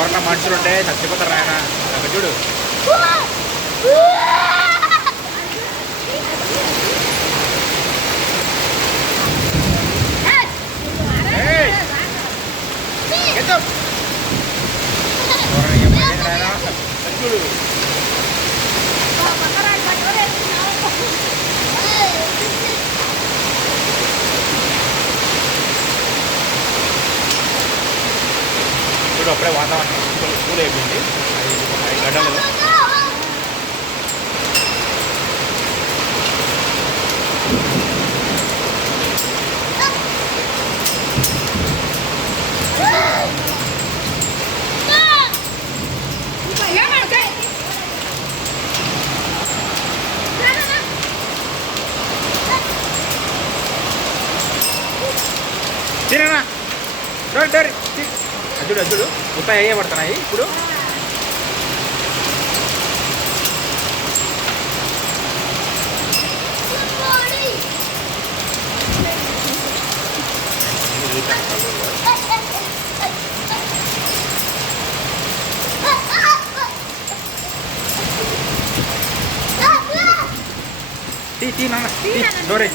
ఎవరన్నా మనుషులు ఉంటే చచ్చిపోతారు ఆయన అక్కడ చూడు. చూడు చూడు అప్పుడే వాతావరణం స్కూల్ అయిపోయింది 5 గంటలు. తిననా డోరీ అద్దుడు అద్దుడు ముప్పై అయ్యే పడుతున్నాయి ఇప్పుడు. తీ నాన్న డోరీ